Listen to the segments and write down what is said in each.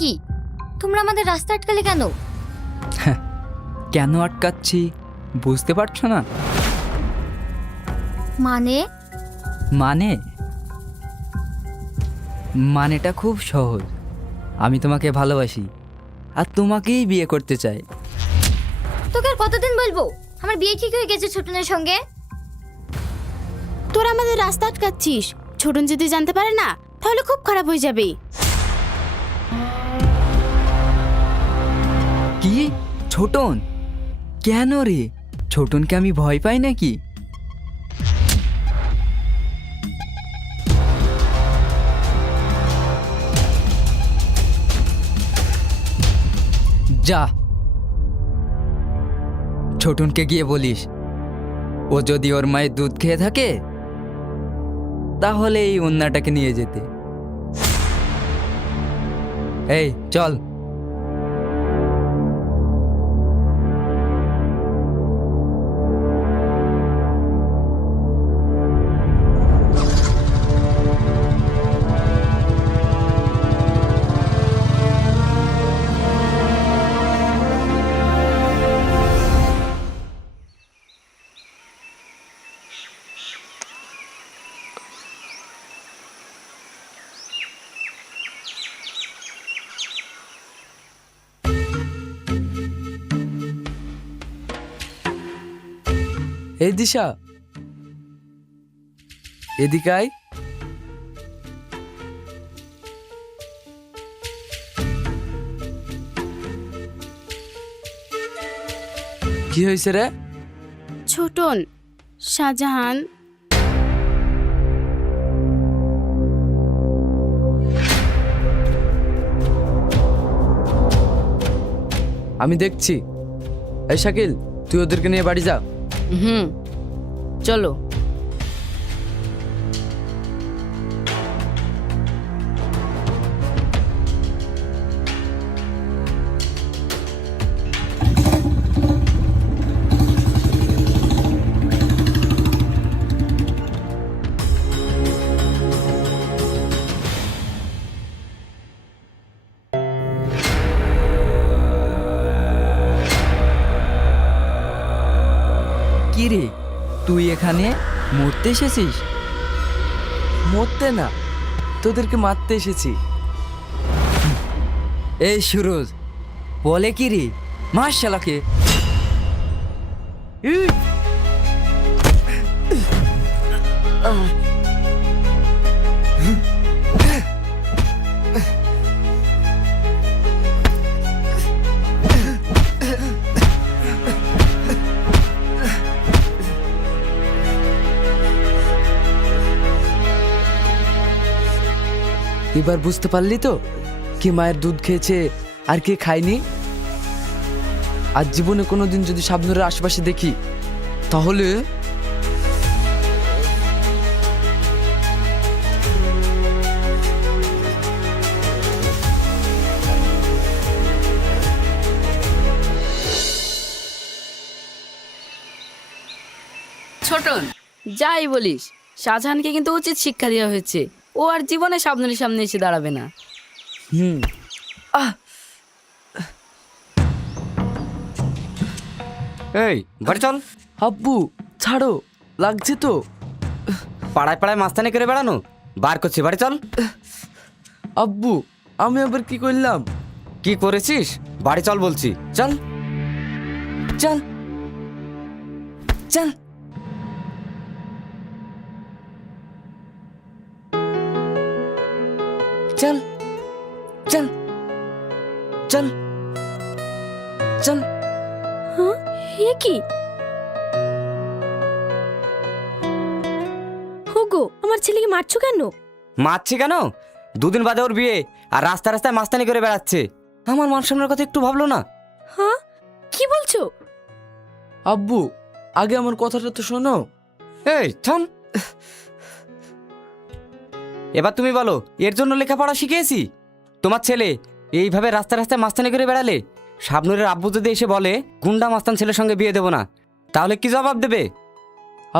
কি তোমরা আমাদের রাস্তা আটকালে কেন? কেন আটকাচ্ছি বুঝতে পারছো না? মানে মানে মানেটা খুব সহজ। আমি তোমাকে ভালোবাসি আর তোমাকেই বিয়ে করতে চাই। তোকে আর কতদিন বলবো আমার বিয়ে ঠিক হয়ে গেছে ছোটনের সঙ্গে? তোরা আমাদের রাস্তা আটকাচ্ছিস। ছোটন যদি জানতে পারে না তাহলে খুব খারাপ হয়ে যাবে। কি ছোটন? কেন রে? ছোটনকে আমি ভয় পাই নাকি? যা ছোটনকে গিয়ে বলিস ও যদি ওর মায়ের দুধ খেয়ে থাকে তাহলে এই অন্যটাকে নিয়ে যেতে। এই চল। এই দিশা, এদিকে আয়। কি হয়েছে রে? ছোটন, শাহজাহান আমি দেখছি। এই শাকিল, তুই ওদেরকে নিয়ে বাড়ি যা। চলো। কি রে তুই এখানে মরতে এসেছিস? মরতে না, তোদেরকে মারতে এসেছি। এই সুরজ বলে কি রে, মার শালাকে। এবার বুঝতে পারলি তো কি মায়ের দুধ খেয়েছে আর কে খায়নি? আজ জীবনে কোনোদিন যদি শাবনুরের আশেপাশে দেখি তাহলে ছোটন, যাই বলিস শাহজাহানকে কিন্তু উচিত শিক্ষা দেওয়া হয়েছে। ও আর জীবনে সাবধানের সামনে এসে দাঁড়াবে না। এই বাড়ি চল। আব্বু ছাড়ো, লাগছে তো। পাড়ায় পাড়ায় মাস্তানি করে বেড়ানো বার করছি, বাড়ি চল। আব্বু আমি আবার কি করলাম? কি করেছিস? বাড়ি চল বলছি, চল চল চল। চল চল চল চল। এ কি? হোগো, আমার ছেলেকে মারছো কেন? মারছি কেন? দুদিন বাদে ওর বিয়ে আর রাস্তা রাস্তায় মাস্তানি করে বেড়াচ্ছে। আমার মান সম্মানের কথা একটু ভাবলো না? হ্যাঁ, কি বলছো? আব্বু আগে আমার কথাটা তো শোনো। এই থাম। এবার তুমি বলো, এর জন্য লেখাপড়া শিখিয়েছি? তোমার ছেলে এইভাবে রাস্তা রাস্তায় মাস্তানি করে বেড়ালে শাবনুরের আব্বু যদি এসে বলে গুন্ডা মাস্তান ছেলের সঙ্গে বিয়ে দেবো না, তাহলে কি জবাব দেবে?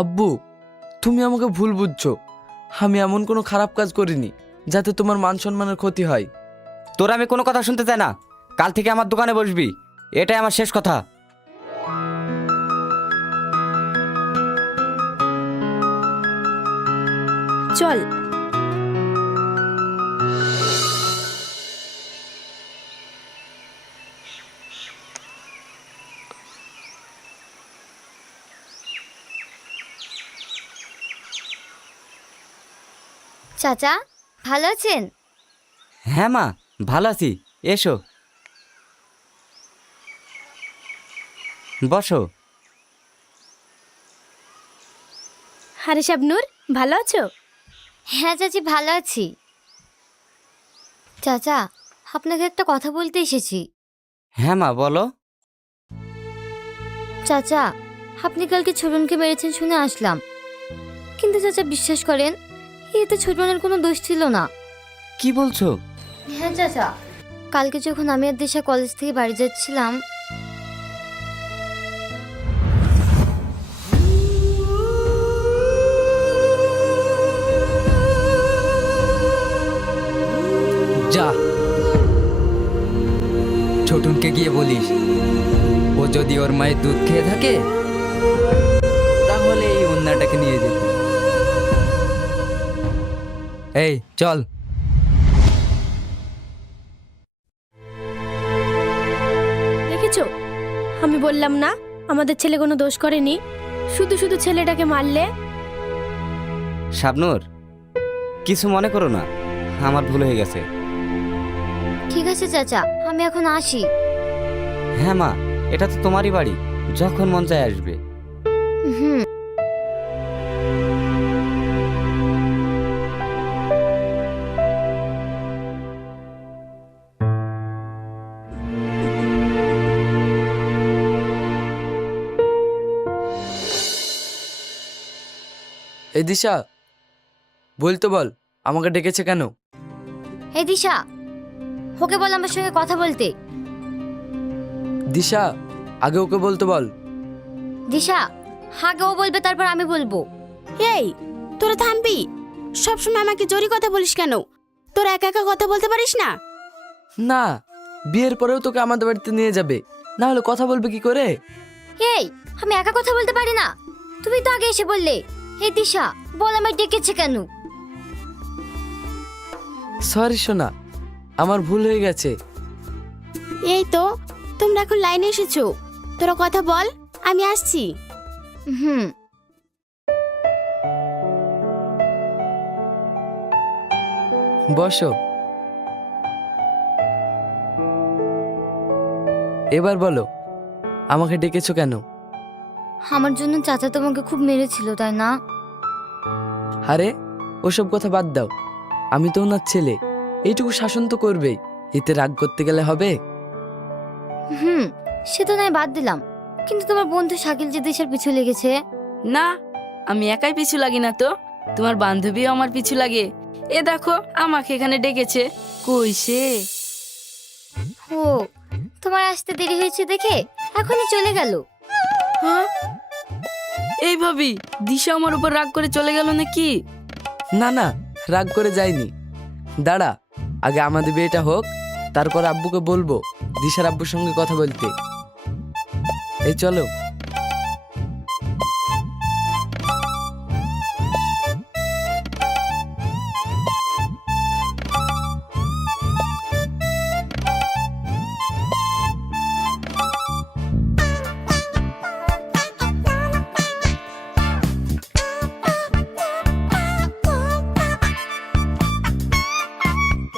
আব্বু তুমি আমাকে ভুল বুঝছো। আমি এমন কোনো খারাপ কাজ করিনি যাতে তোমার মান সম্মানের ক্ষতি হয়। তোর আমি কোনো কথা শুনতে চাই না। কাল থেকে আমার দোকানে বসবি, এটাই আমার শেষ কথা। চল। চাচা ভালো আছেন? হ্যাঁ মা, ভালো আছি। এসো, বসো। আরে শাবনূর, ভালো আছো? হ্যাঁ চাচি, ভালো আছি। চাচা, আপনাকে একটা কথা বলতে এসেছি। হ্যাঁ মা, বলো। চাচা, আপনি কালকে ছোটনকে মেরেছেন শুনে আসলাম, কিন্তু চাচা বিশ্বাস করেন, এতে ছোটনের কোনো দোষ ছিল না। কি বলছো? হ্যাঁ চাচা, কালকে যখন আমি আর দিশা কলেজ থেকে বাড়ি যাচ্ছিলাম, যা, ছোটনকে গিয়ে বলিস ও যদি ওর মায়ের দুধ খেয়ে থাকে তাহলে এই অন্যটাকে নিয়ে যেতে। এই চল। দেখেছো, আমি বললাম না আমাদের ছেলে কোনো দোষ করেনি, শুধু শুধু ছেলেটাকে মারলে। শাবনূর, কিছু মনে করো না, আমার ভুল হয়ে গেছে। ঠিক আছে চাচা, আমি এখন আসি। হ্যাঁ মা, এটা তো তোমারই বাড়ি, যখন মন চায় আসবে। হুম। এই দিশা, বলতো বল, আমাকে ডেকেছে কেন? এই দিশা, ওকে বল আমার সঙ্গে কথা বলতে। দিশা, আগে ওকে বলতে বল। দিশা, আগে ও বলবে, তারপর আমি বলবো। এই, তোরা থামবি? সবসময় আমাকে জোরে কথা বলিস কেন? তোরা একা একা কথা বলতে পারিস না? না, বিয়ের পরেও তোকে আমাদের বাড়িতে নিয়ে যাবে, না হলে কথা বলবে কি করে? এই, আমি একা কথা বলতে পারি না? তুমি তো আগে এসে বললে। এই দিশা, বল আমায় ডেকেছে কেন? সরি সোনা, আমার ভুল হয়ে গেছে। এই তো, তোমরা এখন লাইনে এসেছো, তোরা কথা বল, আমি আসছি। হুম। বসো। এবার বলো, আমাকে ডেকেছো কেন? আমার জন্য চাচা তোমাকে খুব মেরেছিল, তাই না? আরে ওসব কথা বাদ দাও, আমি তো ওনার ছেলে, এইটুকু শাসন তো করবেই, এতে রাগ করতে গেলে হবে? হুম, সে তো নয় বাদ দিলাম, কিন্তু তোমার বন্ধু শাকিল যে দেশের পিছু লেগেছে। না, আমি একাই পিছু লাগি না তো, তোমার বান্ধবীও আমার পিছু লাগে। এ দেখো, আমাকে এখানে ডেকেছে। কই সে? ও, তোমার আসতে দেরি হয়েছে দেখে এখনই চলে গেল। হ্যাঁ, এই ভাবি, দিশা আমার উপর রাগ করে চলে গেল নাকি? না না, রাগ করে যায়নি। দাঁড়া, আগে আমাদের বিয়েটা হোক, তারপর আব্বুকে বলবো দিশার আব্বুর সঙ্গে কথা বলতে। এই চলো।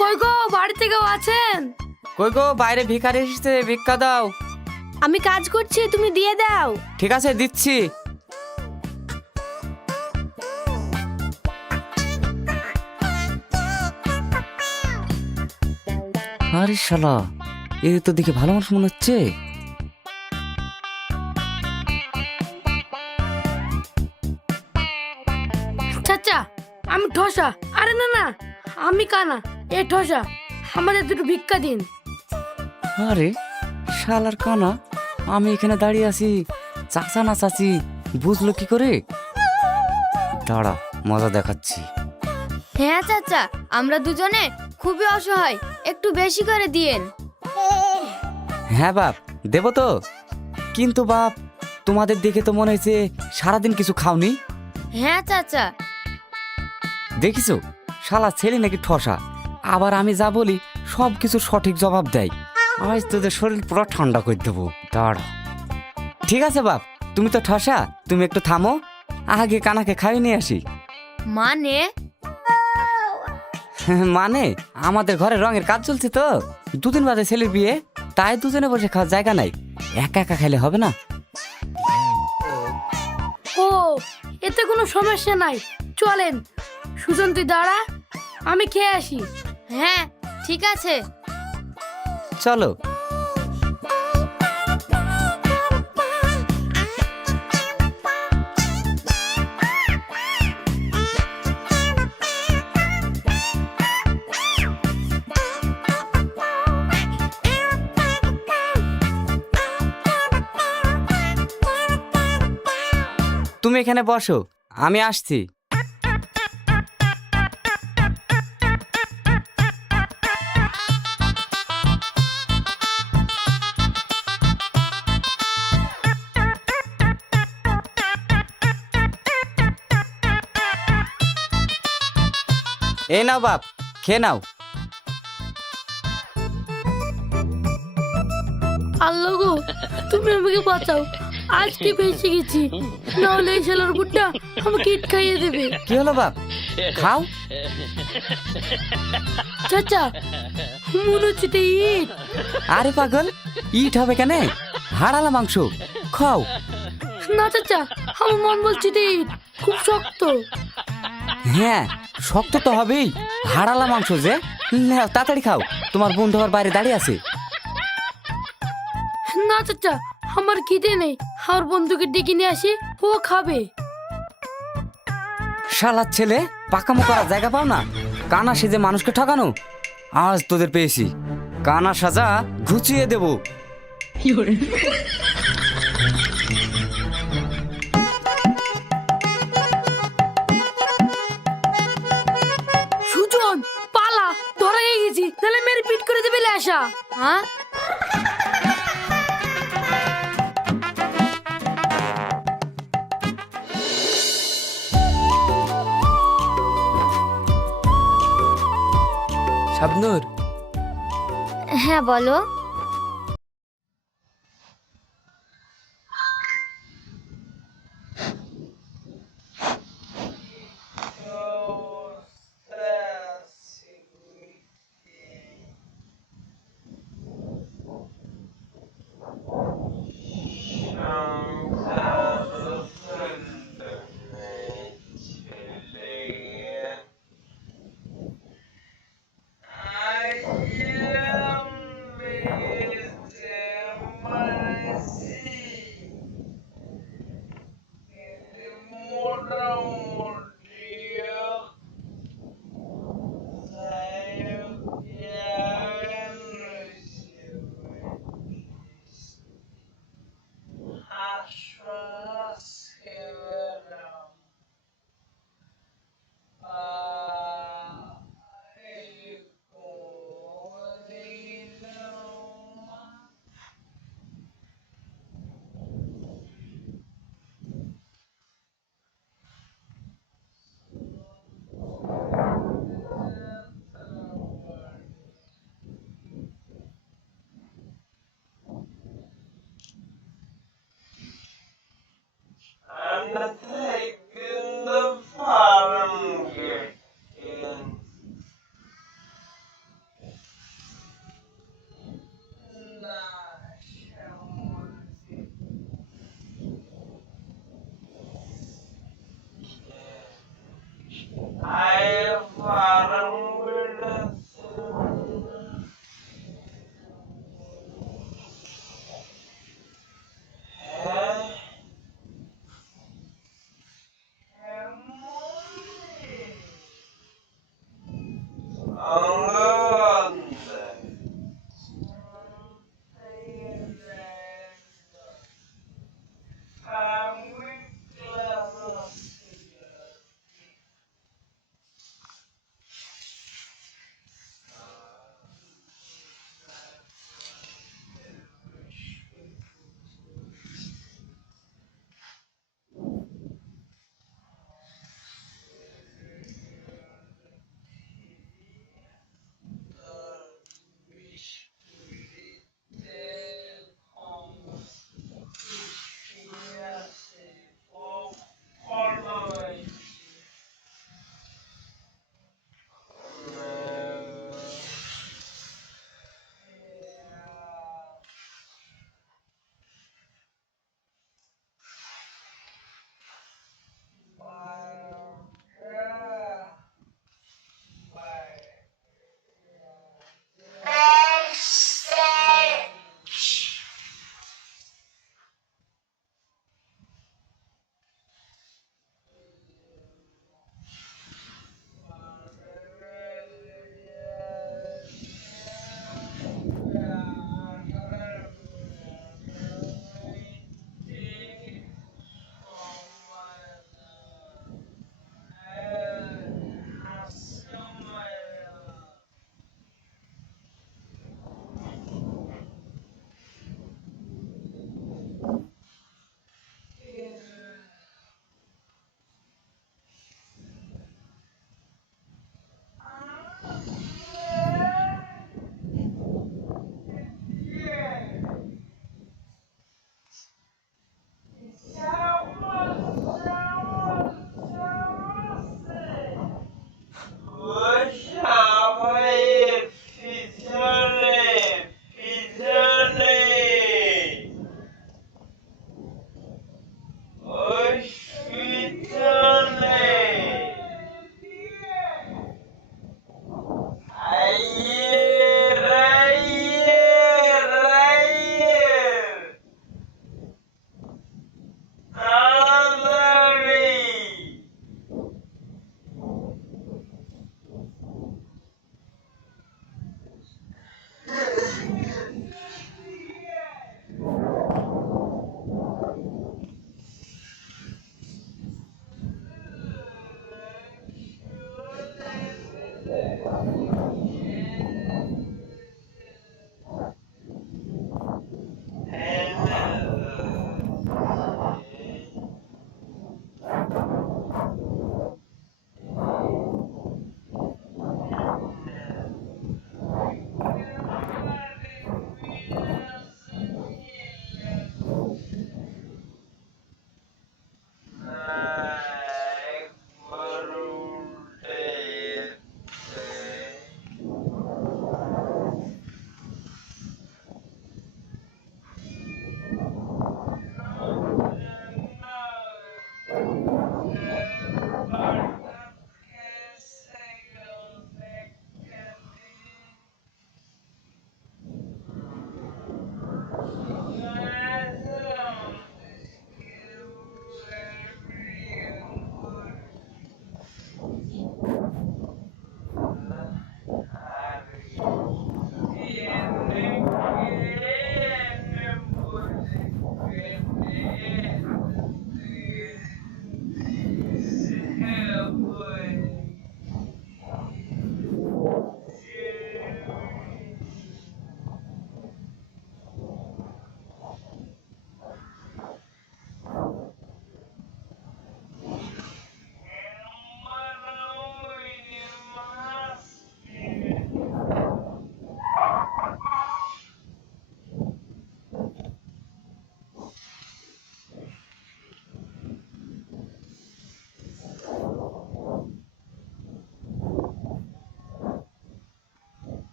কই গো, বাড়িতে কেউ আছেন? কই গো, বাইরে ভিখারি এসেছে, ভিক্ষা দাও। আমি কাজ করছি, তুমি দিয়ে দাও। ঠিক আছে, দিচ্ছি। আরে শালা, এর তো দেখে ভালো মানুষ মনে হচ্ছে। চাচা, আমি ঠসা। আরে না না, আমি কানা, এ ঠসা। আমাদের দুটো ভিক্ষা দিন। আরে শালার কানা, আমি এখানে দাঁড়িয়ে আছি, চাচা না চাচি বুঝলো কি করে? দাঁড়া, মজা দেখাচ্ছি। হ্যাঁ চাচা, আমরা দুজনে খুবই অসহায়, একটু বেশি করে দিয়েন। হ্যাঁ বাপ, দেবো তো। কিন্তু বাপ, তোমাদের দেখে তো মনে হয়েছে সারাদিন কিছু খাওনি। হ্যাঁ চাচা। দেখিছো, শালা ছেলে নাকি ঠসা। আবার আমি যা বলি সব কিছু সঠিক জবাব দেয়। আজ তোদের শরীর পুরো ঠান্ডা করে দেবো, দাঁড়া। ঠিক আছে বাপ, তুমি তো ঠসা, তুমি একটু থামো, আগে কানাকে খাইয়ে নিয়ে আসি। মানে? মানে আমাদের ঘরে রঙের কাজ চলছে তো, দুদিন বাদে ছেলের বিয়ে, তাই দুজনে বসে খাওয়ার জায়গা নাই, একা একা খাইলে হবে না। ও, এতে কোনো সমস্যা নাই, চলেন। সুজন তুই দাঁড়া, আমি খেয়ে আসি। হ্যাঁ ঠিক আছে। চলো। তুমি এখানে বসো, আমি আসছি। এই নাও বাপ, খেয়ে নাও। আল্লাহ গো, তুমি আমাকে বাঁচাও, আজকে বেঁচে গেছি, নাহলে এই শালার বুটটা আমাকে ইট খাইয়ে দেবে। কি হলো বাপ, খাও। চাচা, মনে হচ্ছে তো ইট। আরে পাগল, ইট হবে কেন, হাড়ালা মাংস, খাও। না চাচা, আমার মন বলছে তো ইট খুব শক্ত। হ্যাঁ, শক্ত তো হবেই, হাড়ালা মাংস যে। নাও তাড়াতাড়ি খাও, তোমার বন্ধু আবার বাইরে দাঁড়িয়ে আছে। না চাচা, আমার খিদে নেই, আমার বন্ধুকে ডেকে নিয়ে আসি, ও খাবে। শালার ছেলে, পাকামো করার জায়গা পাও না, কানা সেজে মানুষকে ঠকানো। আজ তোদের পেয়েছি, কানা সাজা ঘুচিয়ে দেবো। সুজন পালা, ধরা হয়ে গেছি, তাহলে মেরে পিট করে দেবে লেসা। হ্যাঁ শাবনূর, হ্যাঁ বলো।